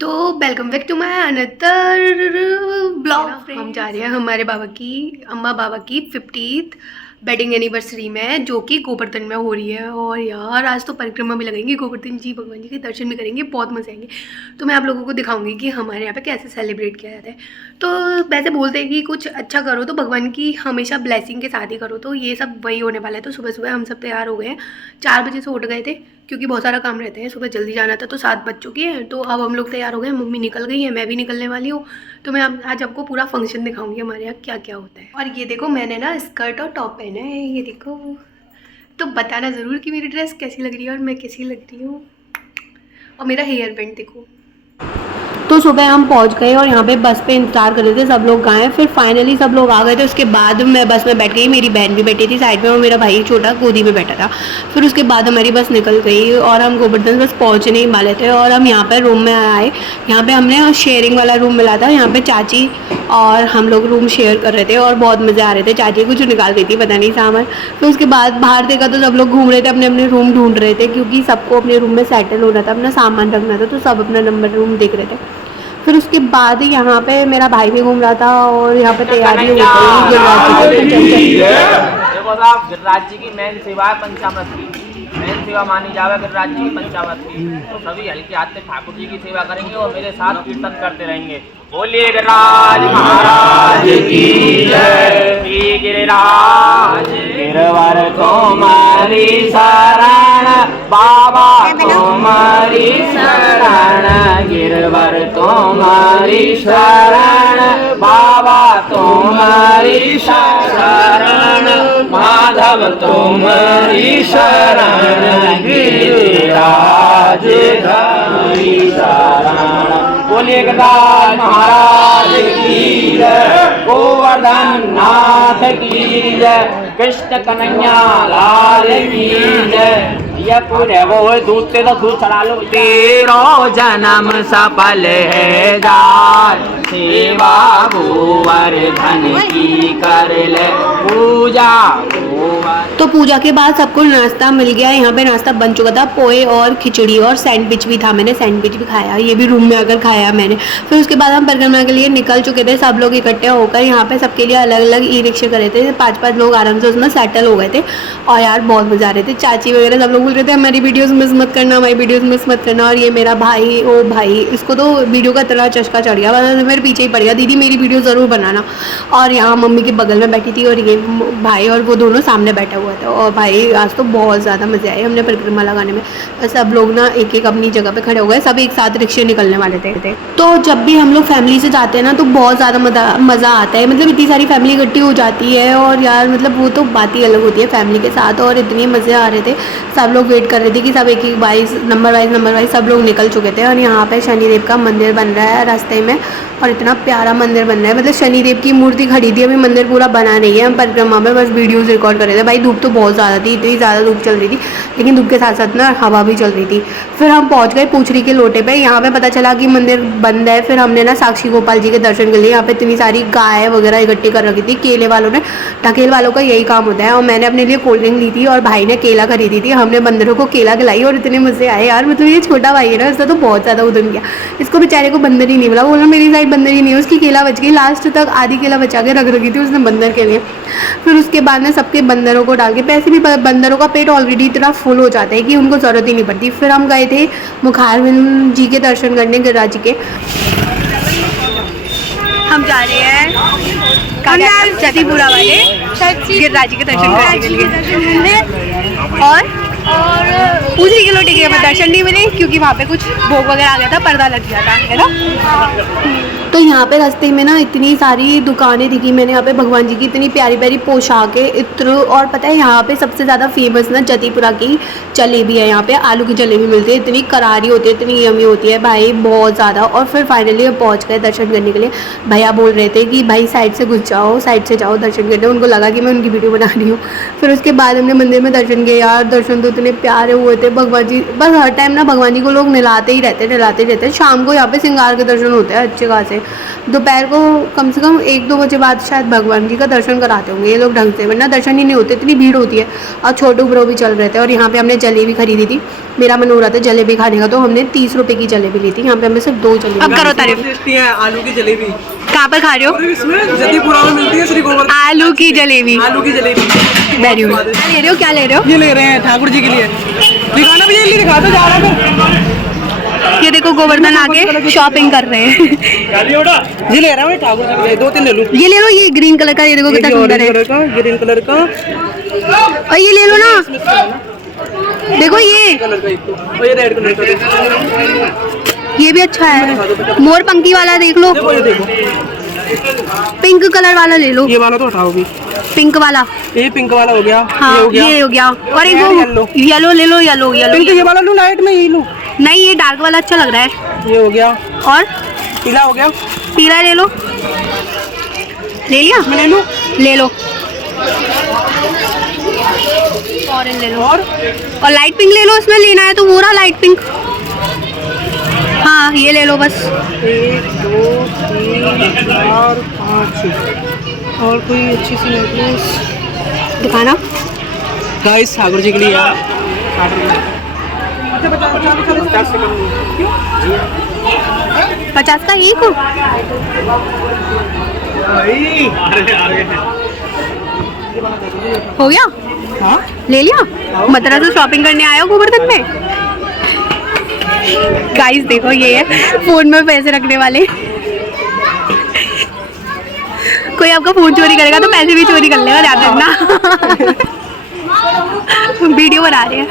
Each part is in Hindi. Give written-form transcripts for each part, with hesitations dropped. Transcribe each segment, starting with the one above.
तो welcome back to my another blog. हम जा रहे हैं हमारे अम्मा बाबा की 50th वेडिंग एनिवर्सरी में, जो कि गोवर्धन में हो रही है। और यार आज तो परिक्रमा भी लगेंगे, गोवर्धन जी भगवान जी के दर्शन भी करेंगे, बहुत मजे आएंगे। तो मैं आप लोगों को दिखाऊंगी कि हमारे यहाँ पे कैसे सेलिब्रेट किया जाता है। तो वैसे बोलते हैं कि कुछ अच्छा करो तो भगवान की हमेशा ब्लेसिंग के साथ ही करो, तो ये सब वही होने वाला है। तो सुबह सुबह हम सब तैयार हो गए हैं, 4 बजे से उठ गए थे क्योंकि बहुत सारा काम रहते हैं, सुबह जल्दी जाना था। तो 7 बज चुकी है, तो अब हम लोग तैयार हो गए, मम्मी निकल गई है, मैं भी निकलने वाली हूँ। तो मैं आज आपको पूरा फंक्शन दिखाऊंगी हमारे यहाँ क्या क्या होता है। और ये देखो मैंने ना स्कर्ट और टॉप पहना है, ये देखो। तो बताना ज़रूर कि मेरी ड्रेस कैसी लग रही है और मैं कैसी लग रही हूँ। और मेरा हेयर बैंड देखो। तो सुबह हम पहुंच गए और यहाँ पे बस पे इंतजार कर रहे थे, सब लोग गए। फिर फाइनली सब लोग आ गए थे। उसके बाद मैं बस में बैठ गई, मेरी बहन भी बैठी थी साइड में और मेरा भाई छोटा गोदी में बैठा था। फिर उसके बाद हमारी बस निकल गई और हम गोवर्धन बस पहुँचने ही वाले थे। और हम यहाँ पर रूम में आए। यहाँ पे हमने शेयरिंग वाला रूम मिला था। यहाँ पे चाची और हम लोग रूम शेयर कर रहे थे और बहुत मज़े आ रहे थे। चाची कुछ निकाल रही थी, पता नहीं सामान। फिर उसके बाद बाहर देखा तो सब लोग घूम रहे थे, अपने अपने रूम ढूंढ रहे थे, क्योंकि सबको अपने रूम में सेटल होना था, अपना सामान रखना था। तो सब अपना नंबर रूम देख रहे थे। फिर उसके बाद यहाँ पे मेरा भाई भी घूम रहा था और यहाँ पे तैयारी हो गई देखो साहब, गिरिराज जी की मेन सेवा है पंचामृत की, मेन सेवा मानी जावे गिरिराज जी की पंचामृत की। तो सभी हल्के हाथ से ठाकुर जी की सेवा करेंगे और मेरे साथ कीर्तन करते रहेंगे। बोलिए गिरिराज महाराज की जय। गिरिराज गिरवर तुम्हारी शरण, बाबा तुम्हारी शरण, गिरवर तुम्हारी शरण, बाबा तुम्हारी शरण, माधव तुम्हारी शरण, गिरिराज तुम्हारी शरण। बोलिए गिरिराज महाराज की जय, गोवर्धन नाथ की जय, कृष्ण कन्हैया लाल की जय। ये पूरे वो दूध से तो दूध चढ़ा लो। तेरो जन्म सफल है जाय, सेवा गोवर्धन की कर ले पूजा। तो पूजा के बाद सबको नाश्ता मिल गया। यहाँ पे नाश्ता बन चुका था, पोहे और खिचड़ी और सैंडविच भी था। मैंने सैंडविच भी खाया, ये भी रूम में आकर खाया मैंने। फिर उसके बाद हम परिक्रमा के लिए निकल चुके थे, सब लोग इकट्ठे होकर। यहाँ पे सबके लिए अलग अलग ई रिक्शे करे थे, 5-5 लोग आराम से उसमें सेटल हो गए थे। और यार बहुत मजा आ रहे थे। चाची वगैरह सब लोग बोल रहे थे हमारी वीडियोज़ मिस मत करना, हमारी वीडियोज़ मिस मत करना। और ये मेरा भाई, ओ भाई, इसको तो वीडियो का इतना चस्का चढ़ गया, मेरे पीछे ही पड़ गया, दीदी मेरी वीडियो ज़रूर बनाना। और यहाँ मम्मी के बगल में बैठी थी और ये भाई और वो दोनों सामने बैठा हुआ था। और भाई आज तो बहुत ज़्यादा मज़े आए हमने परिक्रमा लगाने में। सब लोग ना एक एक अपनी जगह पे खड़े हो गए, सब एक साथ रिक्शे निकलने वाले थे। तो जब भी हम लोग फैमिली से जाते हैं ना तो बहुत ज़्यादा मज़ा आता है। मतलब इतनी सारी फैमिली इकट्ठी हो जाती है और यार मतलब वो तो बात ही अलग होती है फैमिली के साथ। और इतने मज़े आ रहे थे, सब लोग वेट कर रहे थे कि सब एक एक नंबर वाइज सब लोग निकल चुके थे। और यहाँ पे शनिदेव का मंदिर बन रहा है रास्ते में, और इतना प्यारा मंदिर बन रहा है। मतलब शनिदेव की मूर्ति खड़ी थी, अभी मंदिर पूरा बना नहीं है। हम परिक्रमा में बस वीडियोज़ रिकॉर्ड कर रहे थे। भाई धूप तो बहुत ज़्यादा थी, इतनी ज़्यादा धूप चल रही थी, लेकिन धूप के साथ साथ ना हवा भी चल रही थी। फिर हम पहुंच गए पूछरी के लोटे पे। यहाँ पे पता चला कि मंदिर बंद है। फिर हमने ना साक्षी गोपाल जी के दर्शन कर लिए। यहाँ पे इतनी सारी गाय वगैरह इकट्ठी कर रखी थी। केले वालों ने, ढकेल वालों का यही काम होता है। और मैंने अपने लिए कोल्ड ड्रिंक ली थी और भाई ने केला खरीदी थी। हमने बंदरों को केला खिलाई और इतने मज़े आए यार। मतलब ये छोटा भाई है ना, इसने तो बहुत ज़्यादा उधम किया। इसको बेचारे को बंदर ही नहीं मिला, बोला मेरी साइड बंदर ही नहीं है। उसकी केला बच गई, लास्ट तक आधी केला बचा के रख रखी थी उसने बंदर के लिए। फिर उसके बाद ने सबके बंदरों को डाल के, पैसे भी बंदरों का पेट ऑलरेडी इतना फुल हो जाता है कि उनको ज़रूरत ही नहीं पड़ती। फिर हम गए थे मुखारविंद जी के दर्शन करने, गिरिराज जी के। हम जा रहे हैं जतीपुरा वाले गिरिराज जी के दर्शन करने के लिए। और पूछरी के लोटे के हमें दर्शन नहीं मिले क्योंकि वहाँ पे कुछ भोग वगैरह आ गया था, पर्दा लग गया था, है ना। तो यहाँ पे रास्ते में ना इतनी सारी दुकानें दिखी मैंने। यहाँ पे भगवान जी की इतनी प्यारी प्यारी पोशाकें, इत्र। और पता है यहाँ पे सबसे ज़्यादा फेमस ना जतीपुरा की जलेबी है। यहाँ पे आलू की जलेबी मिलती है, इतनी करारी होती है, इतनी यमी होती है भाई, बहुत ज़्यादा। और फिर फाइनली हम पहुँच गए दर्शन करने के लिए। भैया बोल रहे थे कि भाई साइड से घुस जाओ, साइड से जाओ दर्शन करने। उनको लगा कि मैं उनकी वीडियो बना रही हूँ। फिर उसके बाद हमने मंदिर में दर्शन किया यार, दर्शन तो इतने प्यारे हुए थे भगवान जी। बस हर टाइम ना भगवान जी को लोग नहलाते ही रहते। शाम को यहाँ पे श्रृंगार के दर्शन होते हैं अच्छे खासे। दोपहर को कम से कम 1-2 बजे बाद शायद भगवान जी का दर्शन कराते होंगे ये लोग ढंग से, वरना दर्शन ही नहीं होते, इतनी भीड़ होती है। और छोटू ब्रो भी चल रहे थे और यहाँ पे हमने जलेबी खरीदी थी। मेरा मन हो रहा था जलेबी खाने का, तो हमने 30 रुपये की जलेबी ली थी। यहाँ पे हमें सिर्फ 2 जलेबी। अब करो तारीफ। टेस्टी है आलू की जलेबी। कहाँ पर खा रहे हो? इसमें जदीपुरा में मिलती है श्री गोवर्धन। आलू की जलेबी। आलू की जलेबी वेरी गुड। क्या ले रहे हो, क्या ले रहे हो? ये ले रहे हैं ठाकुर जी के लिए। दिखाना भी ये दिखा दो, जा रहा है। ये देखो गोवर्धन आके शॉपिंग कर रहे हैं। ये ले रहा हूँ ठाकुर जी के लिए, 2-3 ले लूँ। ये ले लो, ये ग्रीन कलर का, ये देखो कितना सुंदर है। ग्रीन कलर का। और ये ले लो ना, देखो ये कलर का एक तो, और ये रेड कलर का। ये भी अच्छा है। मोर पंखी वाला देख लो, देखो ये देखो, पिंक कलर वाला ले लो। ये वाला तो हटाओ भी। पिंक वाला, ये पिंक वाला हो गया। हाँ ये हो गया। और एक वो येलो ले लो, येलो पिंक ये वाला लूँ, लाइट में यही लूँ? नहीं, ये डार्क वाला अच्छा लग रहा है। ये हो गया। और पीला हो गया। पीला ले लो। ले लिया? मैं ले लूँ? ले लो। ऑरेंज ले लो। और लाइट पिंक ले लो, इसमें लेना है तो वो रहा लाइट पिंक। हाँ ये ले लो बस। 1 2 3 4 5 और कोई अच्छी सी नेकलेस दिखाना। गाइस ठाकुर जी के लिए यार। 50 का एक हो? हो गया? हाँ ले लिया? मतलब तो शॉपिंग करने आए हो गोवर्धन में? गाइस देखो ये है फोन में पैसे रखने वाले। कोई आपका फोन चोरी करेगा तो पैसे भी चोरी कर लेगा, ध्यान रखना। वीडियो बना रहे हैं।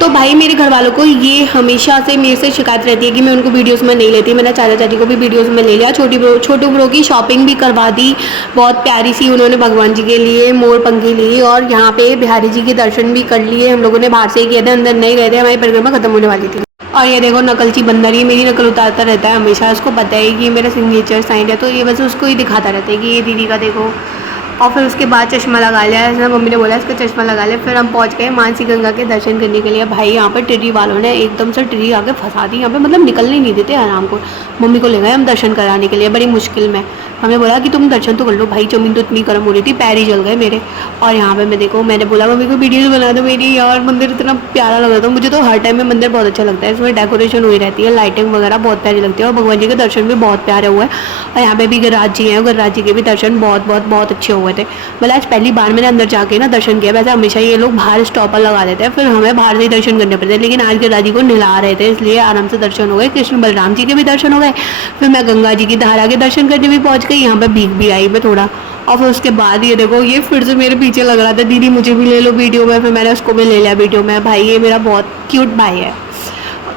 तो भाई मेरे घर वालों को ये हमेशा से मेरे से शिकायत रहती है कि मैं उनको वीडियोस में नहीं लेती। मैंने चाचा चाची को भी वीडियोस में ले लिया। छोटू ब्रो की शॉपिंग भी करवा दी, बहुत प्यारी सी उन्होंने भगवान जी के लिए मोर पंखी ली और यहाँ पे बिहारी जी के दर्शन भी कर लिए। हम लोगों ने बाहर से ही किए थे, अंदर नहीं गए थे, हमारी परिक्रमा खत्म होने वाली थी। और ये देखो नकलची बंदर, ये मेरी नकल उतारता रहता है हमेशा। इसको पता है कि ये मेरा सिग्नेचर साइन है, तो ये बस उसको ही दिखाता रहता है कि ये दीदी का देखो। और फिर उसके बाद चश्मा लगा लिया, ऐसा मम्मी ने बोला इसका चश्मा लगा लिया। फिर हम पहुंच गए मानसी गंगा के दर्शन करने के लिए। भाई यहाँ पर टिर्री वालों ने एकदम से टिर्री आके फंसा दी यहाँ पे, मतलब निकलने नहीं देते आराम को। मम्मी को ले गए हम दर्शन कराने के लिए बड़ी मुश्किल में। हमें बोला कि तुम दर्शन तो कर लो। भाई जमीन तो इतनी गर्म हो रही थी, पैर ही जल गए मेरे। और यहाँ पे मैं देखो, मैंने बोला मम्मी को वीडियो बना दो मेरी, यार मंदिर इतना प्यारा लग रहा था मुझे। तो हर टाइम में मंदिर बहुत अच्छा लगता है, इसमें डेकोरेशन हुई रहती है, लाइटिंग वगैरह बहुत प्यारी लगती है और भगवान जी के दर्शन भी बहुत प्यारे हुए। और यहाँ पे भी गिरिराज जी हैं, गिरिराज जी के भी दर्शन बहुत अच्छे हुए थे। मतलब आज पहली बार मैंने अंदर जाके ना दर्शन किया। वैसे हमेशा ये लोग बाहर स्टॉपर लगा देते हैं, फिर हमें बाहर से ही दर्शन करने पड़ते हैं, लेकिन आज गिरिराज जी को नहला रहे थे इसलिए आराम से दर्शन हो गए। कृष्ण बलराम जी के भी दर्शन हो गए। फिर मैं गंगा जी की धारा के दर्शन करने भी पहुंच गई। यहाँ पे भीग भी आई मैं थोड़ा। और फिर उसके बाद ये देखो ये फिर से मेरे पीछे लग रहा था, दीदी मुझे भी ले लो वीडियो में। फिर मैंने उसको भी ले लिया वीडियो में। भाई ये मेरा बहुत क्यूट भाई है।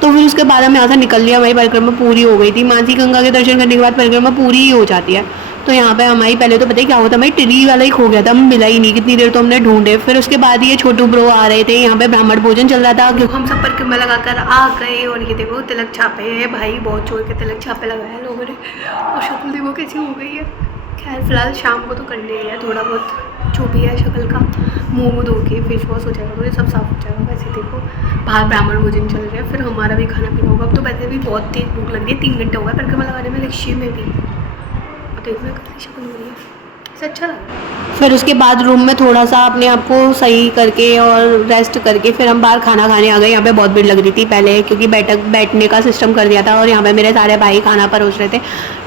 तो फिर उसके बाद हम यहाँ से निकल लिया, हमारी परिक्रमा पूरी हो गई थी। मानसी गंगा के दर्शन करने के बाद परिक्रमा पूरी ही हो जाती है। तो यहाँ पे हमारी पहले तो पता है क्या होता, हमारी टिर्री वाला ही खो गया था, हमें मिला ही नहीं, कितनी देर तो हमने ढूंढे। फिर उसके बाद ये छोटू ब्रो आ रहे थे, यहाँ पे ब्राह्मण भोजन चल रहा था, क्योंकि हम सब परिक्रमा लगाकर आ गए। और ये देखो तिलक छापे है, भाई बहुत जोर के तिलक छापे लगाए लोगों ने। और शक्ल देखो कैसी हो गई है। खैर फिलहाल शाम को तो करने ही है थोड़ा बहुत जो भी है शक्ल का। मुँह धो के फेस वॉश हो जाएगा तो ये सब साफ हो जाएगा। वैसे देखो बाहर ब्राह्मण भोजन चल रहा है, फिर हमारा भी खाना पीना होगा। अब तो वैसे भी बहुत तेज भूख लग रही है, 3 घंटे हो गए परिक्रमा लगाने में, लक्ष्य में भी। देखो कैसी शक्ल हो रही है, इससे अच्छा लग रहा है। फिर उसके बाद रूम में थोड़ा सा अपने आप को सही करके और रेस्ट करके फिर हम बाहर खाना खाने आ गए। यहाँ पे बहुत भीड़ लग रही थी पहले, क्योंकि बैठने का सिस्टम कर दिया था और यहाँ पे मेरे सारे भाई खाना परोस रहे थे।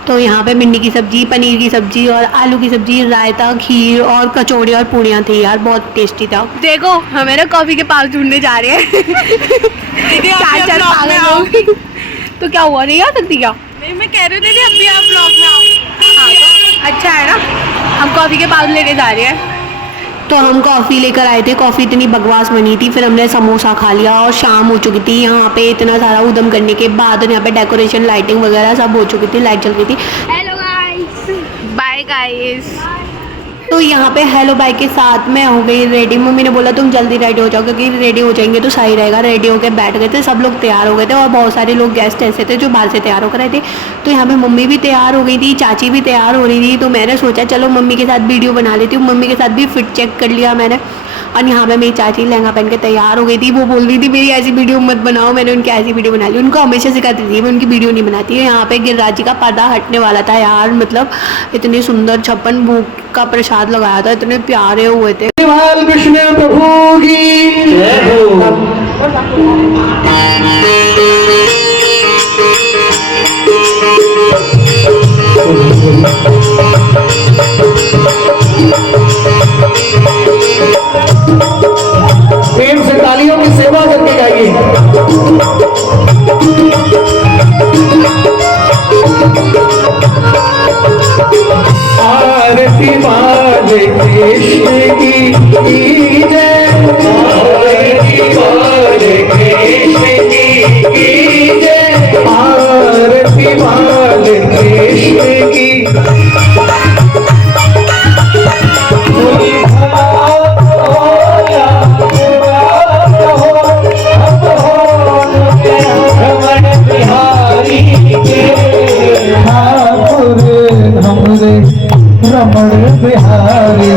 तो यहाँ पे भिंडी की सब्जी, पनीर की सब्जी और आलू की सब्जी, रायता, खीर और कचौड़ी और पूड़ियाँ थी यार, बहुत टेस्टी था। देखो हमें ना कॉफ़ी के पास ढूंढने जा रहे हैं। चार पागल लोग। तो क्या हुआ, नहीं आ सकती क्या? नहीं मैं कह रही थी अभी आप ब्लॉग में आओ। हाँ तो अच्छा है ना, हम कॉफ़ी के पास लेने जा रहे हैं। तो हम कॉफ़ी लेकर आए थे, कॉफ़ी इतनी बकवास बनी थी। फिर हमने समोसा खा लिया और शाम हो चुकी थी। यहाँ पे इतना सारा उद्यम करने के बाद और यहाँ पे डेकोरेशन लाइटिंग वगैरह सब हो चुकी थी, लाइट चल रही थी। Hello guys, bye guys. तो यहाँ पे हेलो बाय के साथ में हो गई रेडी। मम्मी ने बोला तुम जल्दी रेडी हो जाओ क्योंकि रेडी हो जाएंगे तो सही रहेगा। रेडी होकर बैठ गए थे, सब लोग तैयार हो गए थे और बहुत सारे लोग गेस्ट ऐसे थे जो बाहर से तैयार होकर आए थे। तो यहाँ पे मम्मी भी तैयार हो गई थी, चाची भी तैयार हो रही थी। तो मैंने सोचा चलो मम्मी के साथ वीडियो बना लेती हूँ। मम्मी के साथ भी फिट चेक कर लिया मैंने। और यहाँ पे मेरी चाची लहंगा पहन के तैयार हो गई थी। वो बोल रही थी मेरी ऐसी वीडियो मत बनाओ। मैंने उनकी ऐसी वीडियो बना ली। उनको हमेशा सिखाती थी मैं उनकी वीडियो नहीं बनाती है। यहाँ पे गिरिराज जी का पर्दा हटने वाला था यार, मतलब इतने सुंदर 56 भोग का प्रसाद लगाया था, इतने प्यारे हुए थे। कृष्ण प्रभु की जय हो। प्रेम से तालियों की सेवा करके जाइए। आरती बाले कृष्ण की जय, आरती बाले कृष्ण की जय, आरती बाले कृष्ण की। रमण बिहारी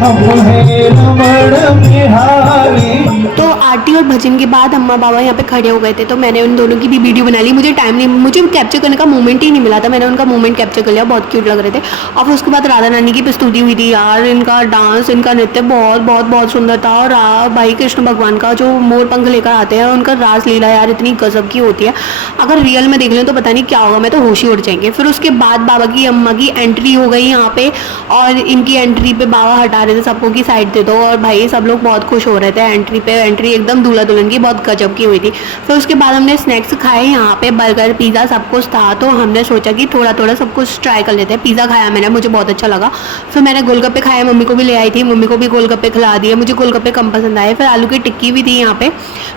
हम हैं रमण बिहारी। तो आरती और भजन के बाद अम्मा बाबा यहाँ पे खड़े हो गए थे। तो मैंने उन दोनों की भी वीडियो बना ली। मुझे टाइम नहीं, मुझे कैप्चर करने का मोमेंट ही नहीं मिला था। मैंने उनका मोमेंट कैप्चर कर लिया, बहुत क्यूट लग रहे थे। और फिर उसके बाद राधा रानी की प्रस्तुति हुई थी यार। इनका डांस, इनका नृत्य बहुत बहुत बहुत सुंदर था। और भाई कृष्ण भगवान का जो मोर पंख लेकर आते हैं, उनका रास लीला यार इतनी गजब की होती है। अगर रियल में देख लें तो पता नहीं क्या होगा, मैं तो होश ही उड़ जाएंगे। फिर उसके बाद बाबा की अम्मा की एंट्री हो गई यहाँ पे। और इनकी एंट्री पे बाबा हटा रहे थे सबको की साइड दे दो। और भाई सब लोग बहुत खुश हो रहे थे एंट्री पे। एंट्री एकदम दूल्हा दुल्हन की बहुत गजब की हुई थी। फिर उसके बाद हमने स्नैक्स खाए यहाँ पे, बर्गर पिज़्ज़ा सब कुछ था। तो हमने सोचा कि थोड़ा थोड़ा सब कुछ ट्राई कर लेते हैं। पिज़्ज़ा खाया मैंने, मुझे बहुत अच्छा लगा। फिर मैंने गोलगप्पे खाए, मम्मी को भी ले आई थी, मम्मी को भी गोलगप्पे खिला दिए। मुझे गोलगप्पे कम पसंद आए। फिर आलू की टिक्की भी थी यहाँ पे।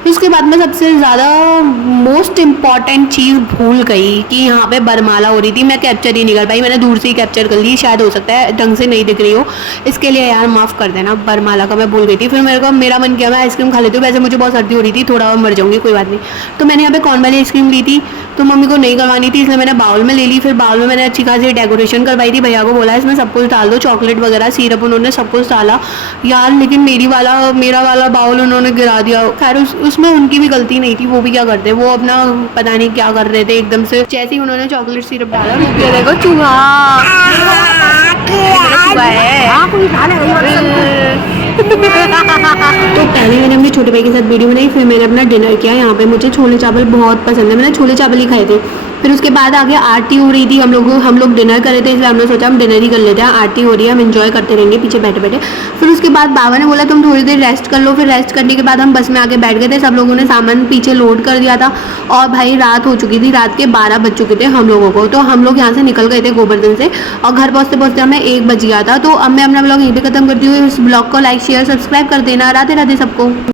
फिर उसके बाद में सबसे ज़्यादा मोस्ट इम्पॉर्टेंट चीज़ भूल गई कि यहाँ पे बरमाला हो रही थी। मैं कैप्चर ही नहीं कर पाई, मैंने दूर से ही कैप्चर कर ली। शायद हो सकता है ढंग से नहीं दिख रही हो, इसके लिए यार माफ़ कर देना। बरमाला का मैं भूल गई थी। फिर मेरा मन किया मैं आइसक्रीम खा लेती हूँ। वैसे मुझे बहुत सर्दी हो रही थी, थोड़ा और मर जाऊंगी, कोई बात नहीं। तो मैंने यहाँ पे कॉर्न वाली आइसक्रीम ली थी। तो मम्मी को नहीं करवानी थी इसलिए मैंने बाउल में ले ली। फिर बाउल में मैंने अच्छी खासी डेकोरेशन करवाई थी। भैया को बोला इसमें सब कुछ डाल दो, चॉकलेट वगैरह, सिरप, उन्होंने सब कुछ डाला यार। लेकिन मेरा वाला बाउल उन्होंने गिरा दिया। खैर उसमें उनकी भी गलती नहीं थी। वो भी क्या करते, वो अपना पता नहीं क्या कर रहे थे। एकदम से जैसे ही उन्होंने चॉकलेट सिरप डाला, देखो चूहा तो पहले मैंने अपने छोटे भाई के साथ वीडियो बनाई, फिर मैंने अपना डिनर किया। यहाँ पे मुझे छोले चावल बहुत पसंद है, मैंने छोले चावल ही खाए थे। फिर उसके बाद आगे आरती हो रही थी। हम लोग डिनर कर रहे थे, इसलिए हमने सोचा हम डिनर ही कर लेते हैं। आरती हो रही है, हम एंजॉय करते रहेंगे पीछे बैठे बैठे। फिर उसके बाद बाबा ने बोला तुम थोड़ी देर रेस्ट कर लो। फिर रेस्ट करने के बाद हम बस में आके बैठ गए थे। सब लोगों ने सामान पीछे लोड कर दिया था। और भाई रात हो चुकी थी, रात के 12 बज चुके थे हम लोगों को। तो हम लोग यहाँ से निकल गए थे गोवर्धन से और घर पहुँचते पहुँचते हमें 1 बज गया था। तो अब मैं अपना ब्लॉग यहीं पर खत्म करती हूँ। इस ब्लॉग को लाइक शेयर सब्सक्राइब कर देना। राधे राधे सबको।